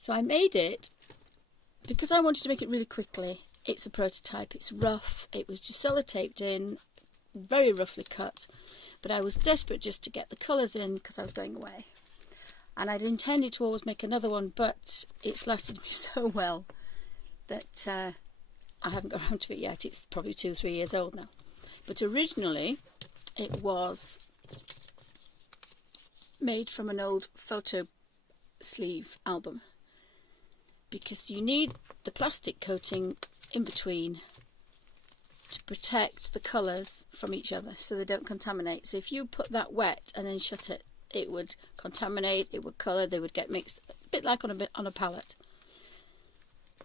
So I made it because I wanted to make it really quickly. It's a prototype, it's rough, it was just sellotaped in, very roughly cut, but I was desperate just to get the colours in because I was going away. And I'd intended to always make another one, but it's lasted me so well that I haven't got around to it yet. It's probably 2 or 3 years old now. But originally it was made from an old photo sleeve album, because you need the plastic coating in between to protect the colours from each other so they don't contaminate. So if you put that wet and then shut it, it would contaminate, it would colour, they would get mixed, a bit like on a palette.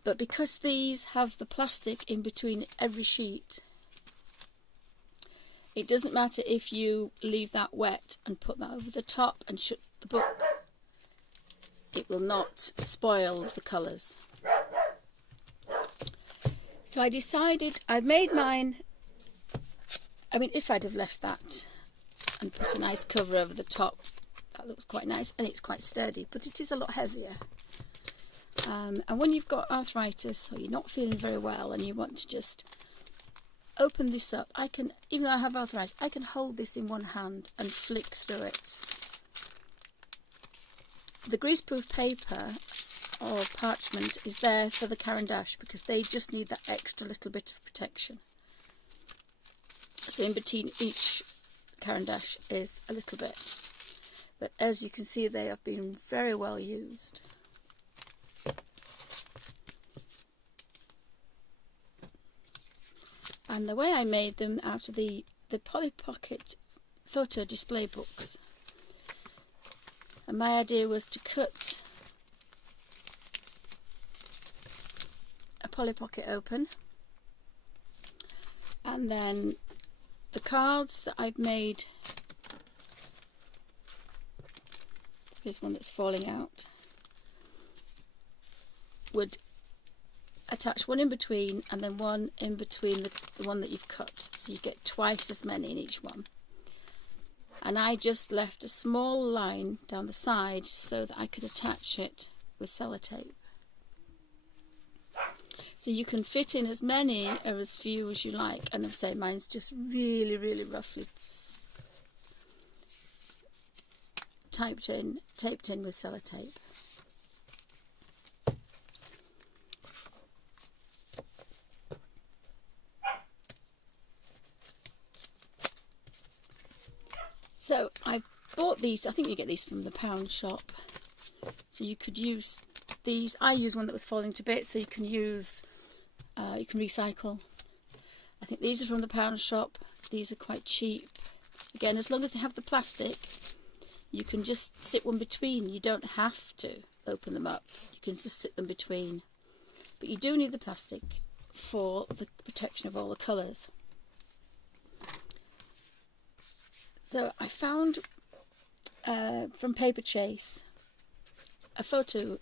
But because these have the plastic in between every sheet, it doesn't matter if you leave that wet and put that over the top and shut the book, it will not spoil the colours. So I decided, I've made mine, I mean, if I'd have left that and put a nice cover over the top, that looks quite nice, and it's quite sturdy, but it is a lot heavier. And when you've got arthritis or you're not feeling very well and you want to just open this up, I can, even though I have arthritis, I can hold this in one hand and flick through it. The greaseproof paper or parchment is there for the Caran d'Ache because they just need that extra little bit of protection. So in between each Caran d'Ache is a little bit. But as you can see, they have been very well used. And the way I made them out of the Polly Pocket photo display books. And my idea was to cut a Polly Pocket open, and then the cards that I've made, here's one that's falling out, would attach one in between and then one in between the one that you've cut, so you get twice as many in each one. And I just left a small line down the side so that I could attach it with sellotape. So you can fit in as many or as few as you like, and I've said mine's just really, really roughly taped in with sellotape. So I bought these, I think you get these from the pound shop. So you could use these. I use one that was falling to bits, so you can use, you can recycle. I think these are from the pound shop. These are quite cheap. Again, as long as they have the plastic, you can just sit one between. You don't have to open them up. You can just sit them between. But you do need the plastic for the protection of all the colours. So I found from Paper Chase a photo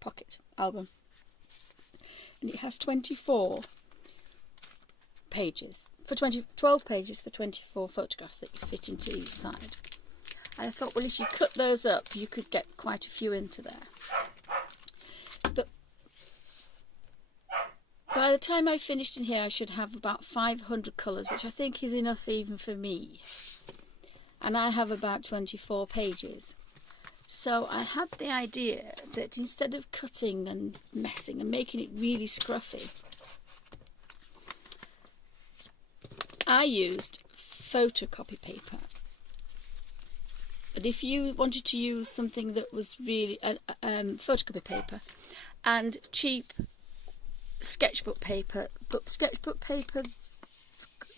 pocket album, and it has 24 pages for 12 pages for 24 photographs that you fit into each side. And I thought, well, if you cut those up, you could get quite a few into there. But by the time I finished in here, I should have about 500 colours, which I think is enough even for me. And I have about 24 pages. So I had the idea that instead of cutting and messing and making it really scruffy, I used photocopy paper. But if you wanted to use something that was really photocopy paper and cheap sketchbook paper, but sketchbook paper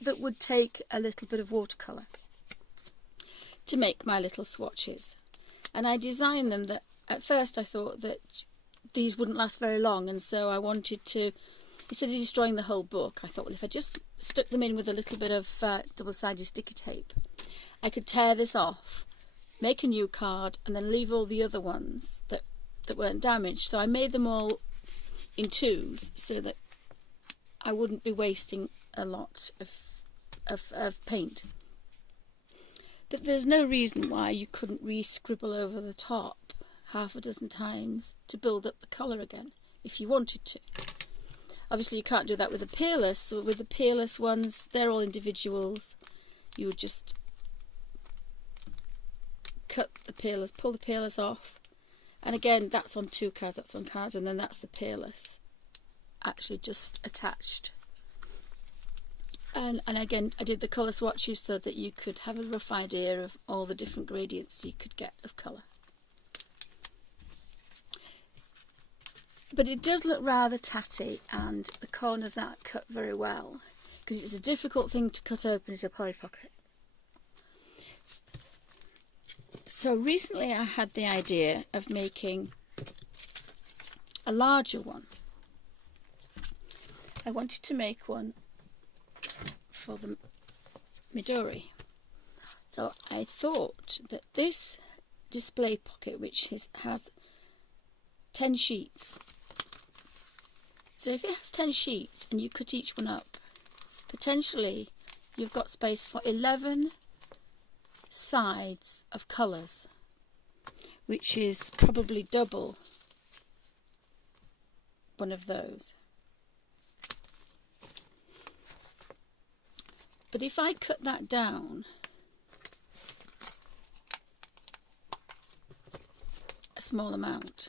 that would take a little bit of watercolour to make my little swatches. And I designed them that at first I thought that these wouldn't last very long, and so I wanted to, instead of destroying the whole book, I thought, well, if I just stuck them in with a little bit of double-sided sticky tape, I could tear this off, make a new card, and then leave all the other ones that weren't damaged. So I made them all in twos so that I wouldn't be wasting a lot of paint. But there's no reason why you couldn't re-scribble over the top half a dozen times to build up the colour again if you wanted to. Obviously you can't do that with a peerless, so with the peerless ones, they're all individuals. You would just cut the peerless, pull the peerless off, and again that's on 2 cards, that's on cards, and then that's the peerless actually just attached. And again I did the colour swatches so that you could have a rough idea of all the different gradients you could get of colour. But it does look rather tatty, and the corners aren't cut very well because it's a difficult thing to cut open as a Polly Pocket. So recently I had the idea of making a larger one. I wanted to make one for the Midori. So I thought that this display pocket, which has 10 sheets, so if it has 10 sheets and you cut each one up, potentially you've got space for 11 sides of colours, which is probably double one of those. But if I cut that down a small amount,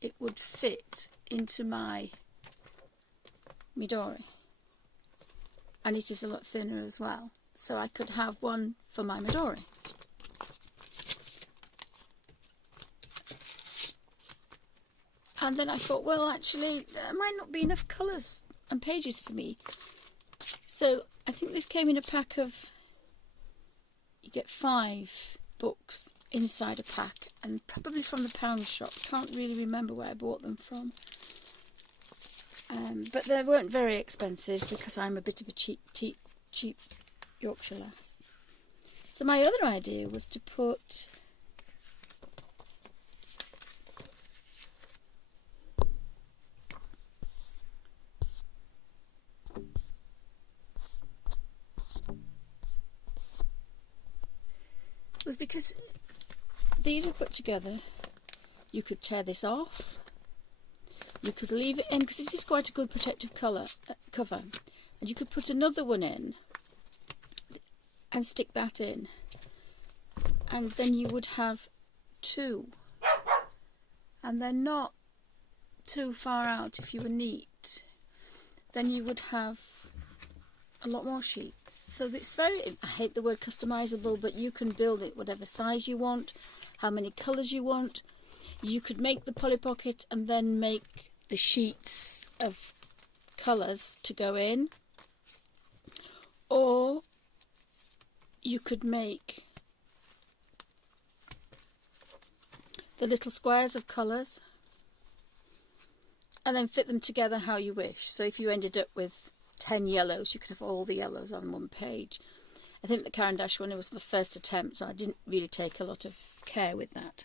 it would fit into my Midori, and it is a lot thinner as well, so I could have one for my Midori. And then I thought, well, actually there might not be enough colours and pages for me, so I think this came in a pack of, you get 5 books inside a pack, and probably from the pound shop. Can't really remember where I bought them from, but they weren't very expensive because I'm a bit of a cheap Yorkshire lass. So my other idea was to put because these are put together, you could tear this off, you could leave it in because it is quite a good protective cover, and you could put another one in and stick that in, and then you would have 2, and they're not too far out. If you were neat, then you would have a lot more sheets. So it's very, I hate the word customizable, but you can build it whatever size you want, how many colours you want. You could make the Polly Pocket and then make the sheets of colours to go in, or you could make the little squares of colours and then fit them together how you wish. So if you ended up with 10 yellows, you could have all the yellows on one page. I think the Caran d'Ache one was my first attempt, so I didn't really take a lot of care with that.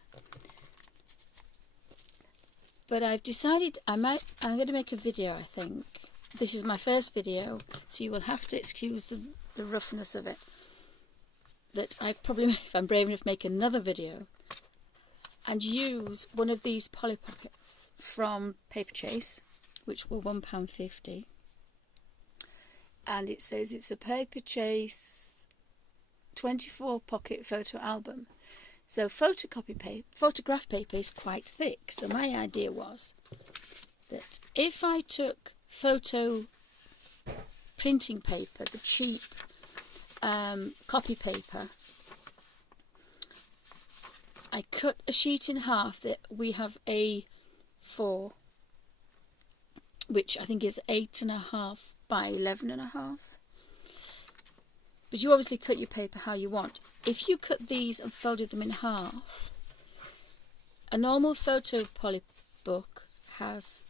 But I've decided I'm going to make a video, I think. This is my first video, so you will have to excuse the roughness of it. That I probably, if I'm brave enough, make another video and use one of these Polly Pockets from Paper Chase, which were £1.50. And it says it's a Paper Chase 24 pocket photo album. So photograph paper is quite thick. So my idea was that if I took photo printing paper, the cheap copy paper, I cut a sheet in half that we have A4, which I think is 8.5 by 11.5. But you obviously cut your paper how you want. If you cut these and folded them in half, a normal photo poly book has,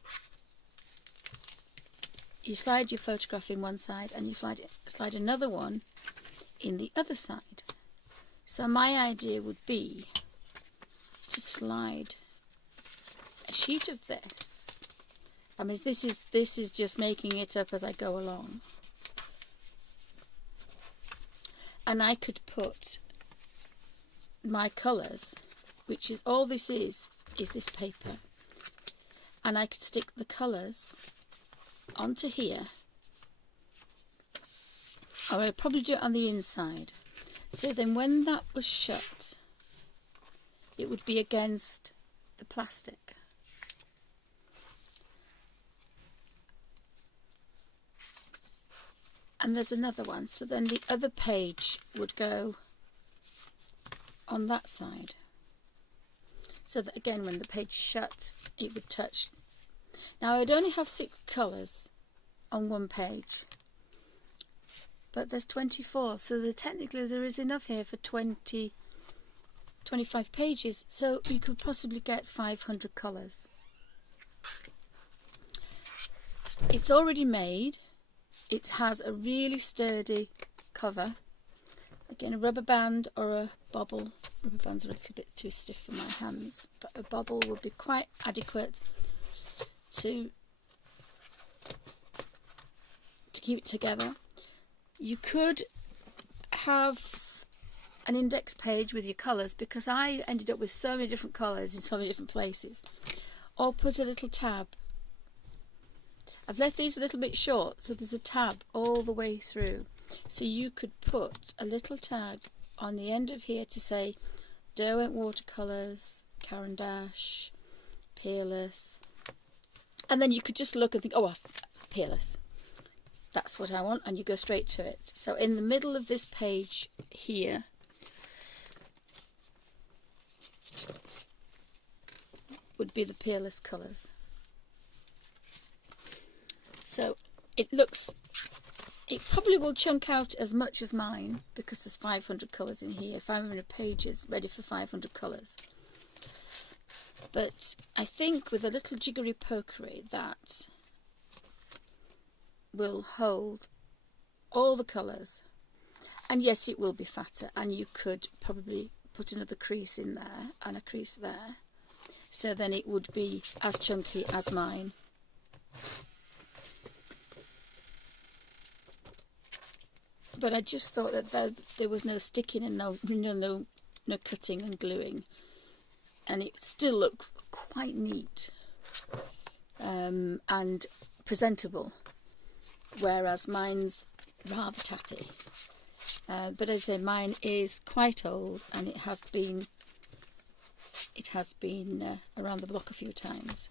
you slide your photograph in one side and you slide another one in the other side. So my idea would be to slide a sheet of this. I mean, this is just making it up as I go along. And I could put my colours which is all this is this paper. And I could stick the colours onto here. Or I'd probably do it on the inside. So then when that was shut, it would be against the plastic. And there's another one. So then the other page would go on that side. So that again, when the page shut, it would touch. Now I'd only have 6 colours on one page, but there's 24, so technically there is enough here for 25 pages, so you could possibly get 500 colours. It's already made. It has a really sturdy cover. Again, a rubber band or a bobble. Rubber bands are a little bit too stiff for my hands, but a bobble would be quite adequate to keep it together. You could have an index page with your colours, because I ended up with so many different colours in so many different places. Or put a little tab. I've left these a little bit short, so there's a tab all the way through. So you could put a little tag on the end of here to say Derwent watercolours, Caran d'Ache, Peerless. And then you could just look and think, oh, Peerless. That's what I want, and you go straight to it. So in the middle of this page here, would be the Peerless colours. So it probably will chunk out as much as mine, because there's 500 colours in here. 500 pages ready for 500 colours. But I think with a little jiggery pokery, that will hold all the colours. And yes, it will be fatter, and you could probably put another crease in there and a crease there. So then it would be as chunky as mine. But I just thought that there was no sticking and no cutting and gluing, and it still looked quite neat and presentable, whereas mine's rather tatty. But as I say, mine is quite old, and it has been around the block a few times.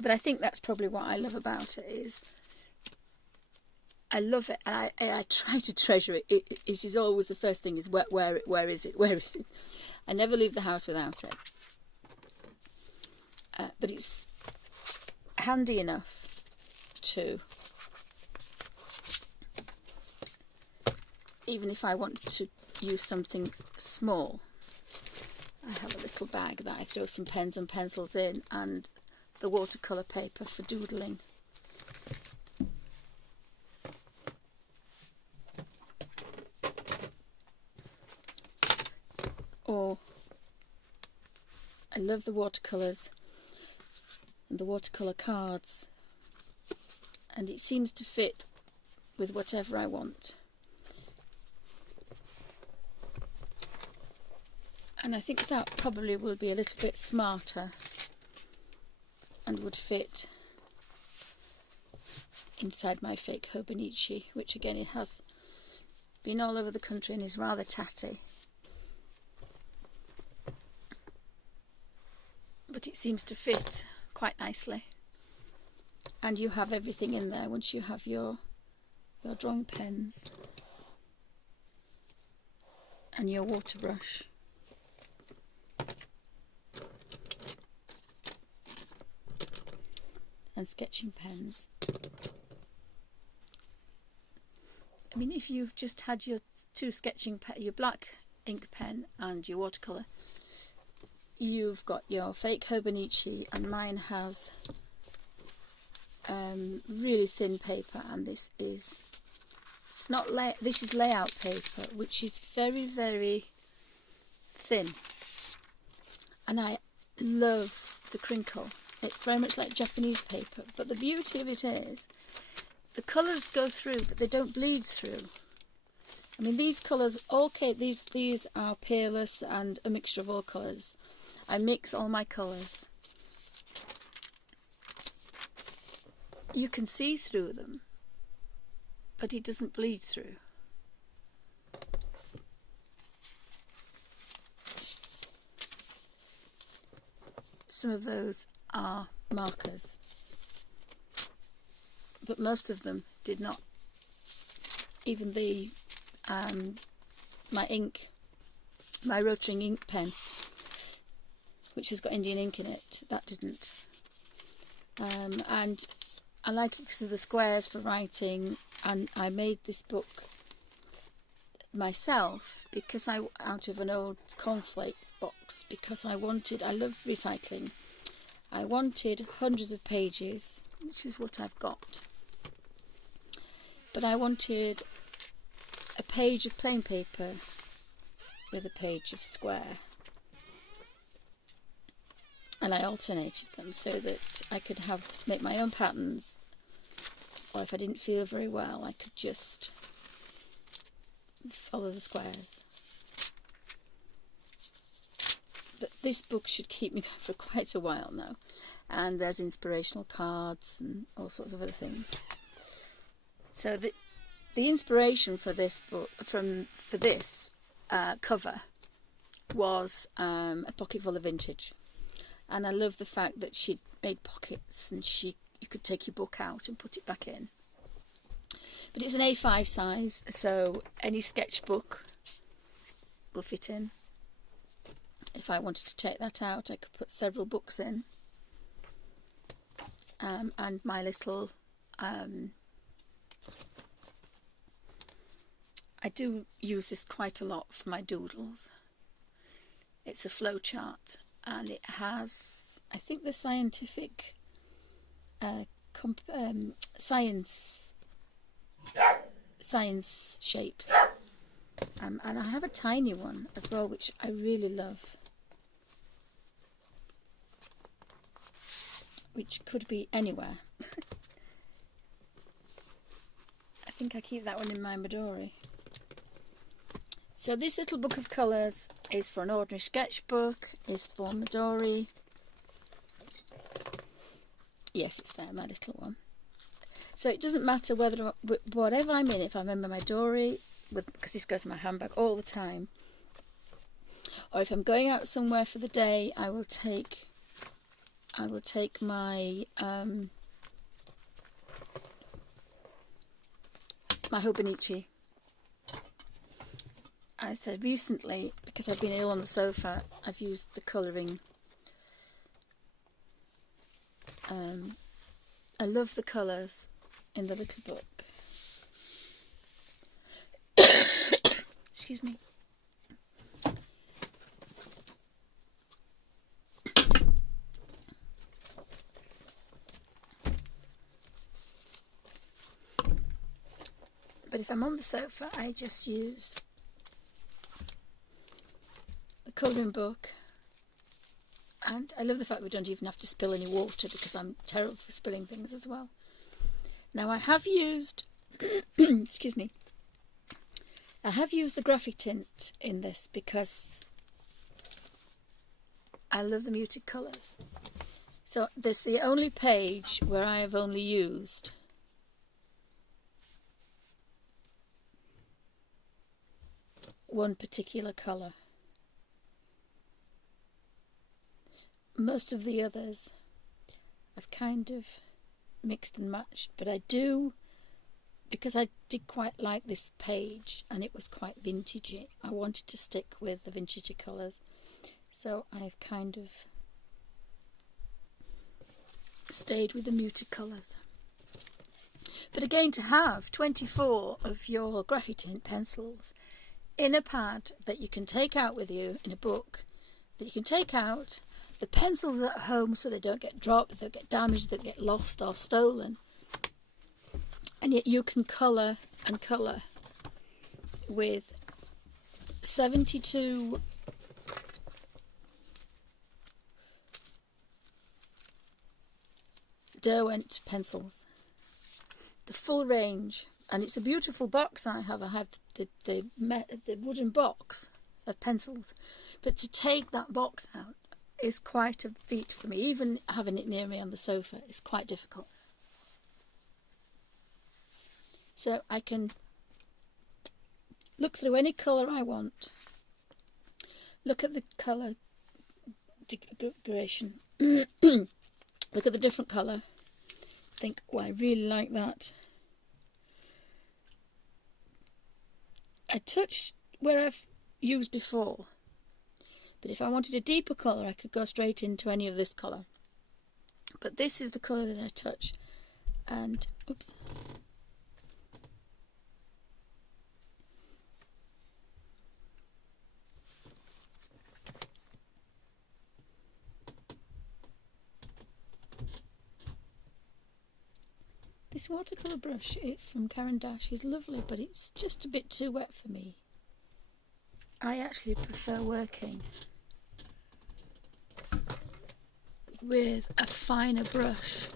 But I think that's probably what I love about it, is I love it, and I try to treasure it. It is always the first thing, is where is it? I never leave the house without it. But it's handy enough to, even if I want to use something small, I have a little bag that I throw some pens and pencils in, and the watercolour paper for doodling. Or I love the watercolours and the watercolour cards, and it seems to fit with whatever I want. And I think that probably will be a little bit smarter and would fit inside my fake Hobonichi, which again, it has been all over the country and is rather tatty. But it seems to fit quite nicely. And you have everything in there once you have your drawing pens and your water brush. And sketching pens. I mean, if you've just had your two sketching your black ink pen and your watercolour, you've got your fake Hobonichi, and mine has really thin paper, and this is layout paper, which is very, very thin, and I love the crinkle. It's very much like Japanese paper, but the beauty of it is the colours go through, but they don't bleed through. I mean, these colours, these are peerless and a mixture of all colours. I mix all my colours. You can see through them, but it doesn't bleed through. Some of those are markers, but most of them did not. Even the my ink, my rotary ink pen, which has got Indian ink in it, that didn't. And I like it because of the squares for writing, and I made this book myself because out of an old cornflake box, because I love recycling. I wanted hundreds of pages, which is what I've got, but I wanted a page of plain paper with a page of square, and I alternated them so that I could make my own patterns, or if I didn't feel very well I could just follow the squares. But this book should keep me going for quite a while now, and there's inspirational cards and all sorts of other things. So the inspiration for this book, for this cover, was a pocket full of vintage, and I love the fact that she'd made pockets and you could take your book out and put it back in. But it's an A5 size, so any sketchbook will fit in. If I wanted to take that out, I could put several books in, and my little I do use this quite a lot for my doodles. It's a flow chart, and it has, I think, the scientific science shapes, and I have a tiny one as well, which I really love, which could be anywhere. I think I keep that one in my Midori. So this little book of colours is for an ordinary sketchbook, is for Midori. Yes, it's there, my little one. So it doesn't matter whatever I'm in, if I'm in my Midori, because this goes in my handbag all the time, or if I'm going out somewhere for the day, I will take my my Hobonichi. I said recently, because I've been ill on the sofa, I've used the colouring. I love the colours in the little book. Excuse me. But if I'm on the sofa, I just use the colouring book. And I love the fact we don't even have to spill any water, because I'm terrible for spilling things as well. Now I have used, excuse me, I have used the graphic tint in this because I love the muted colours. So this is the only page where I have only used one particular colour. Most of the others I've kind of mixed and matched, but I do, because I did quite like this page and it was quite vintagey, I wanted to stick with the vintagey colours, so I've kind of stayed with the muted colours. But again, to have 24 of your graphic tint pencils in a pad that you can take out with you, in a book that you can take out, the pencils at home so they don't get dropped, they don't get damaged, they don't get lost or stolen, and yet you can colour and colour with 72 Derwent pencils, the full range. And it's a beautiful box I have. I have the wooden box of pencils, but to take that box out is quite a feat for me. Even having it near me on the sofa is quite difficult. So I can look through any colour I want, look at the colour gradation, look at the different colour, think, oh, I really like that. I touch where I've used before, but if I wanted a deeper colour I could go straight into any of this colour. But this is the colour that I touch, and oops. This watercolour brush from Caran d'Ache is lovely, but it's just a bit too wet for me. I actually prefer working with a finer brush.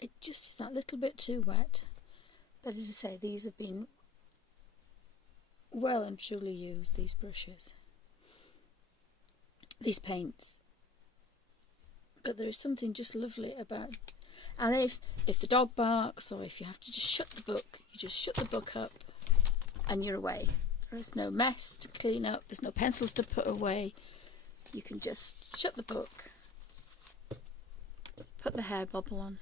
It just is that little bit too wet. But as I say, these have been well and truly used, these brushes. These paints, but there is something just lovely about, and if the dog barks, or if you have to just shut the book, you just shut the book up and you're away. There is no mess to clean up, there's no pencils to put away. You can just shut the book, put the hair bobble on.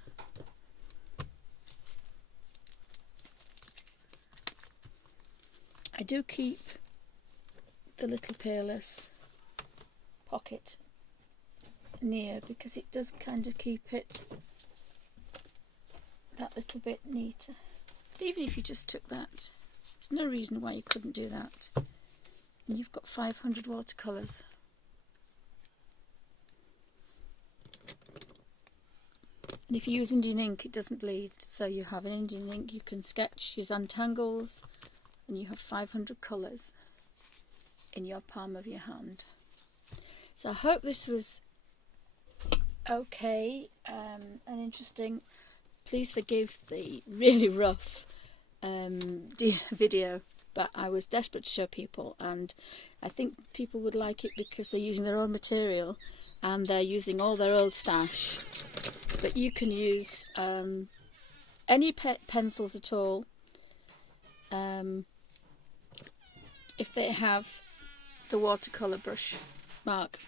I do keep the little peerless pocket near, because it does kind of keep it that little bit neater. But even if you just took that, there's no reason why you couldn't do that. And you've got 500 watercolours. And if you use Indian ink, it doesn't bleed, so you have an Indian ink, you can sketch, use untangles, and you have 500 colours in your palm of your hand. So I hope this was okay and interesting. Please forgive the really rough video, but I was desperate to show people, and I think people would like it because they're using their own material and they're using all their old stash. But you can use any pencils at all, if they have the watercolour brush mark.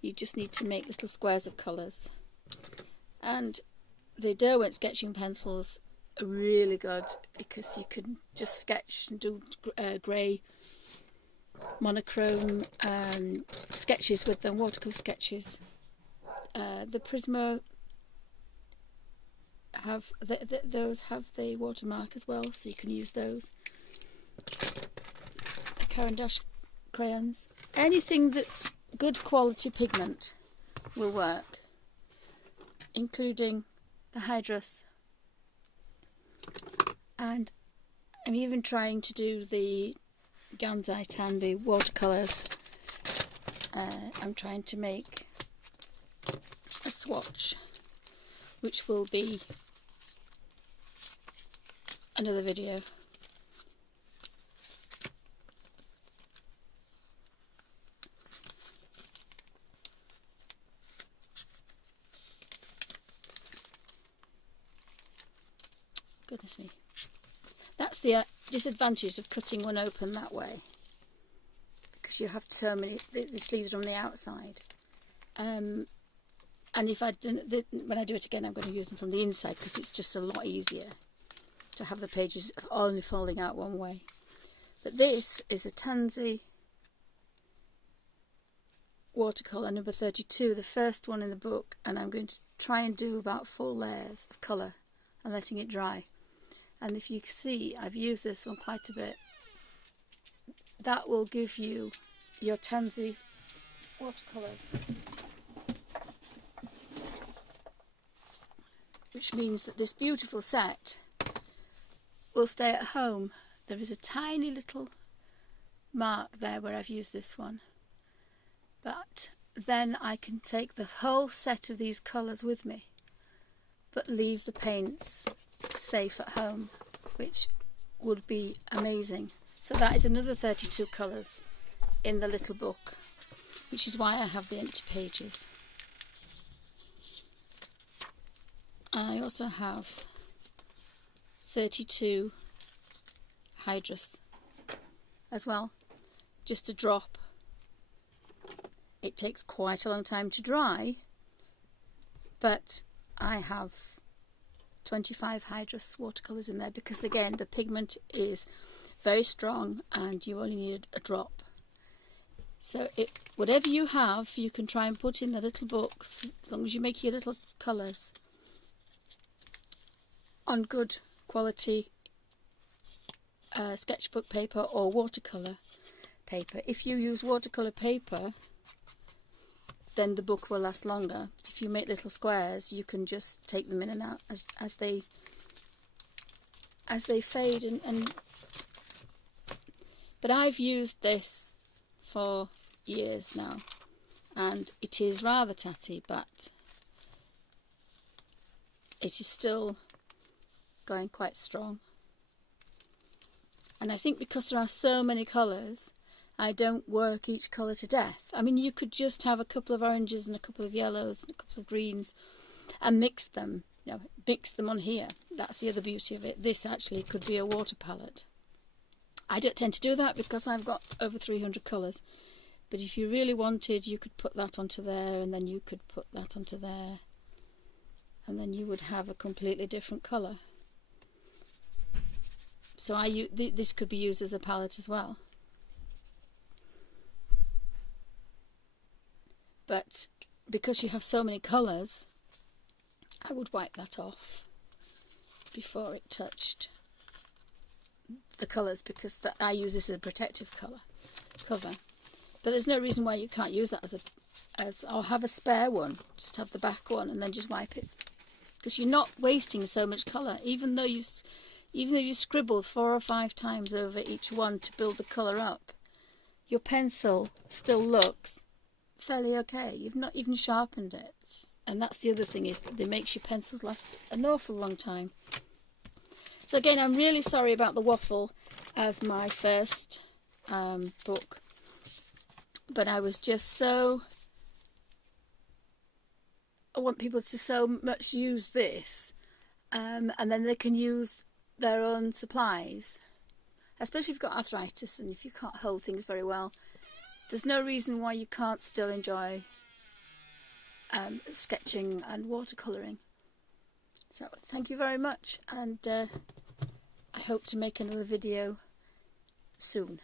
You just need to make little squares of colours, and the Derwent sketching pencils are really good because you can just sketch and do grey monochrome sketches with them, watercolour sketches. The Prismo have those have the watermark as well, so you can use those. Caran d'Ache crayons, anything that's good quality pigment will work, including the Hydrus. And I'm even trying to do the Gansai Tanby watercolours. I'm trying to make a swatch, which will be another video. Goodness me. That's the disadvantage of cutting one open that way, because you have so many, the sleeves are on the outside. And if I didn't, when I do it again, I'm going to use them from the inside, because it's just a lot easier to have the pages only folding out one way. But this is a Tansy watercolour number 32, the first one in the book, and I'm going to try and do about 4 layers of colour and letting it dry. And if you see, I've used this one quite a bit. That will give you your Tansy watercolours, which means that this beautiful set will stay at home. There is a tiny little mark there where I've used this one, but then I can take the whole set of these colours with me but leave the paints safe at home, which would be amazing. So that is another 32 colours in the little book, which is why I have the empty pages. And I also have 32 hydras as well, just a drop. It takes quite a long time to dry, but I have 25 hydras watercolours in there because, again, the pigment is very strong and you only need a drop. So whatever you have, you can try and put in the little books, as long as you make your little colours on good quality sketchbook paper or watercolour paper. If you use watercolour paper, then the book will last longer. But if you make little squares, you can just take them in and out as they fade. But I've used this for years now, and it is rather tatty, but it is still going quite strong. And I think because there are so many colours, I don't work each colour to death. I mean, you could just have a couple of oranges and a couple of yellows and a couple of greens and mix them, mix them on here. That's the other beauty of it. This actually could be a water palette. I don't tend to do that because I've got over 300 colours. But if you really wanted, you could put that onto there, and then you could put that onto there, and then you would have a completely different colour. So this could be used as a palette as well. But because you have so many colours, I would wipe that off before it touched the colours, because I use this as a protective cover. But there's no reason why you can't use that as I'll have a spare one, just have the back one and then just wipe it, because you're not wasting so much colour. Even though you scribbled 4 or 5 times over each one to build the colour up, your pencil still looks fairly okay. You've not even sharpened it, and that's the other thing, is that it makes your pencils last an awful long time. So again, I'm really sorry about the waffle of my first book, but I was just I want people to so much use this, and then they can use their own supplies, especially if you've got arthritis and if you can't hold things very well. There's no reason why you can't still enjoy sketching and watercolouring. So thank you very much, and I hope to make another video soon.